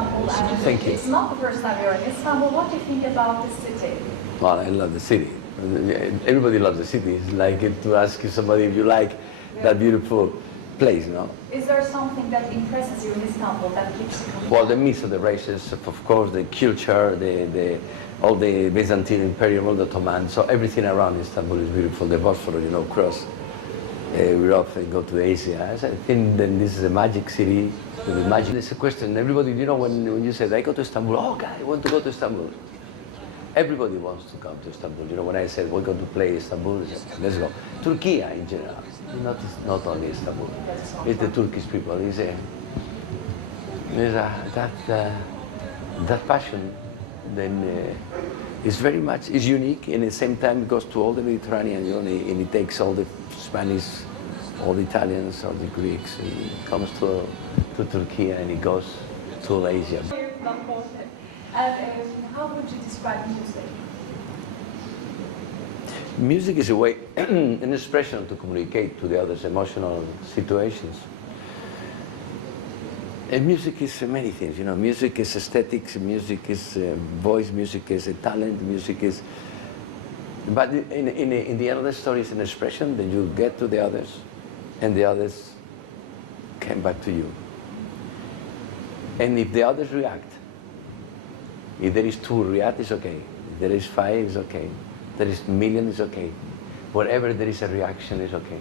Istanbul, and Thank you. it's not the first time you're in Istanbul. What do you think about the city? Well, I love the city. Everybody loves the city. It's like to ask somebody if you like that beautiful place, no? Is there something that impresses you in Istanbul that keeps you coming Well, back? the mix of the races, of course, the culture, all the Byzantine Imperium, all the Ottoman, so everything around Istanbul is beautiful. The Bosphorus, you know, cross Europe and go to Asia. I think then this is a magic city with the magic. It's a question. Everybody, you know, when you say I go to Istanbul, oh, God, I want to go to Istanbul. Everybody wants to come to Istanbul. You know, when I said we're going to play Istanbul, I said, let's go. Turkey in general, not only Istanbul. It's the Turkish people. That passion. Then it's very much is unique, and at the same time it goes to all the Mediterranean, you know, and it takes all the Spanish, all the Italians, all the Greeks, and it comes to Turkey and it goes to all Asia. And how would you describe music? Music is a way, an expression to communicate to the others emotional situations. And music is many things, you know. Music is aesthetics, music is voice, music is a talent, music is. But in the end of the story, it's an expression that you get to the others, and the others come back to you. And if the others react, if there is two react, it's okay. If there is five, it's okay. If there is million, it's okay. Wherever there is a reaction, it's okay.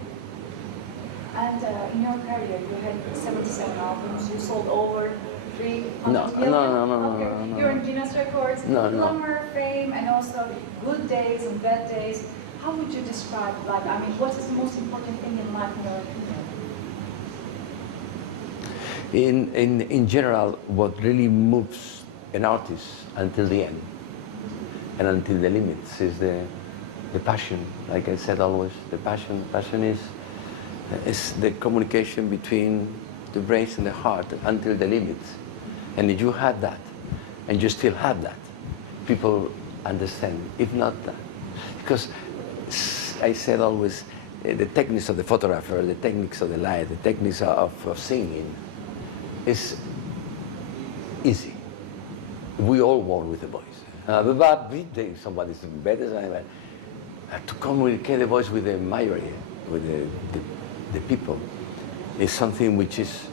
And in your career, you had 77 albums. You sold over 300 No. million. You're in Guinness Records. No. Glamour, fame, and also good days and bad days. How would you describe life? I mean, what is the most important thing in life in your opinion? In general, what really moves an artist until the end and until the limits is the passion. Like I said always, the passion. Passion is the communication between the brain and the heart until the limits. And if you have that, and you still have that, people understand. If not that, because I said always, the techniques of the photographer, the techniques of the light, the techniques of singing is easy. We all born with a voice. But somebody's better than I. To communicate the voice with the majority, with the people, is something which is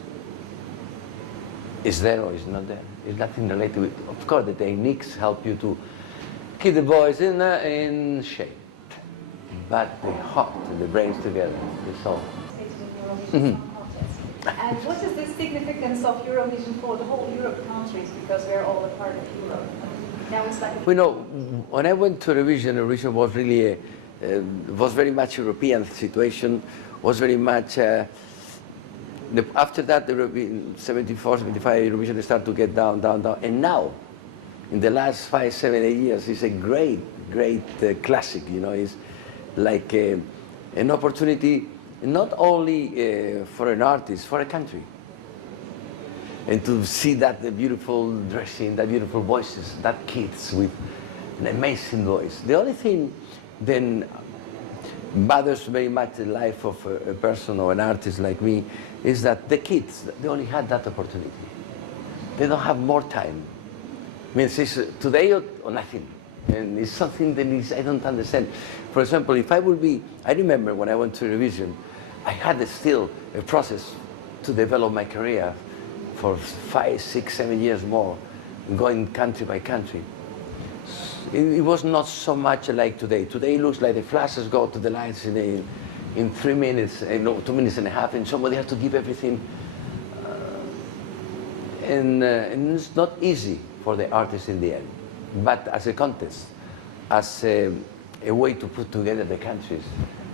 there or is not there. It's nothing related with. Of course, the techniques help you to keep the voice in shape, but the heart and the brains together is all. And what is the significance of Eurovision for the whole Europe countries? Because we're all a part of Europe. Now it's like. You know, when I went to Eurovision was really was very much European situation. Was very much. After that, the 74, 75 Eurovision started to get down, and now, in the last 5, 7, 8 years, it's a great classic. You know, it's like an opportunity not only for an artist, for a country, and to see that the beautiful dressing, that beautiful voices, that kids with an amazing voice. The only thing then bothers very much the life of a person or an artist like me is that the kids, they only had that opportunity. They don't have more time. I mean, it's today or nothing. And it's something that is, I don't understand. For example, if I would be, I remember when I went to Eurovision, I had still a process to develop my career for 5, 6, 7 years more, going country by country. It was not so much like today. Today it looks like the flashes go to the lights in 3 minutes, 2 minutes and a half, and somebody has to give everything. And it's not easy for the artist in the end. But as a contest, as a way to put together the countries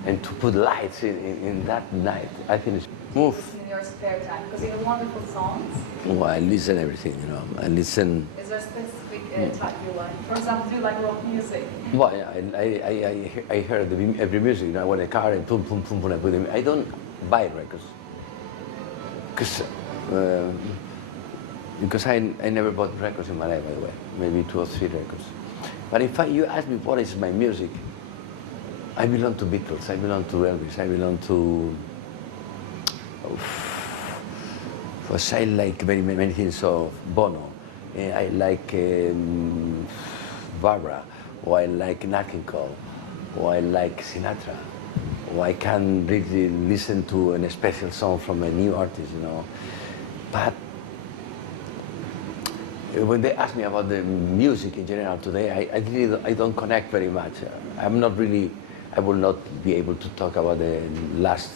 and to put lights in that night, I think it's move. In your spare time, because you have wonderful songs. Well, I listen everything, you know. I listen. Is there a specific type you like? For example, do you like rock music? Well, I hear every music. You know, I want a car and boom, boom, boom, boom. I put them. I don't buy records because I never bought records in my life, by the way. Maybe 2 or 3 records. But if you ask me what is my music, I belong to Beatles. I belong to Elvis. I belong to. I like very many things of Bono. I like Barbara, or I like Nat King Cole, or I like Sinatra, or I can really listen to a special song from a new artist, you know. But when they ask me about the music in general today, I don't connect very much. I'm not really, I will not be able to talk about the last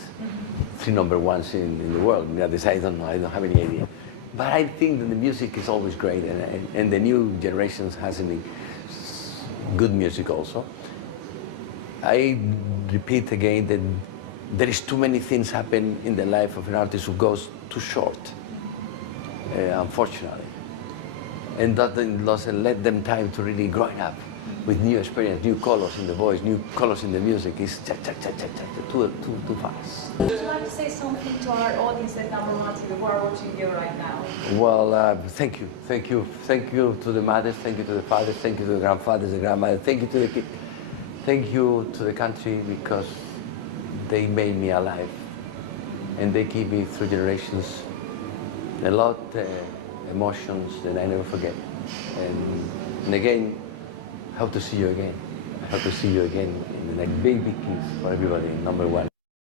three number ones in the world. I don't know, I don't have any idea. But I think that the music is always great, and the new generations has any good music also. I repeat again that there is too many things happen in the life of an artist who goes too short, unfortunately. And that doesn't let them time to really growing up with new experience, new colors in the voice, new colors in the music. It's too fast. Would you like to say something to our audience at number one who are watching you right now? Well, thank you to the mothers, thank you to the fathers, thank you to the grandfathers, the grandmothers, thank you to the kids, thank you to the country, because they made me alive, and they keep me through generations a lot emotions that I never forget. And again, I hope to see you again. I hope to see you again in the next big kiss for everybody, number one.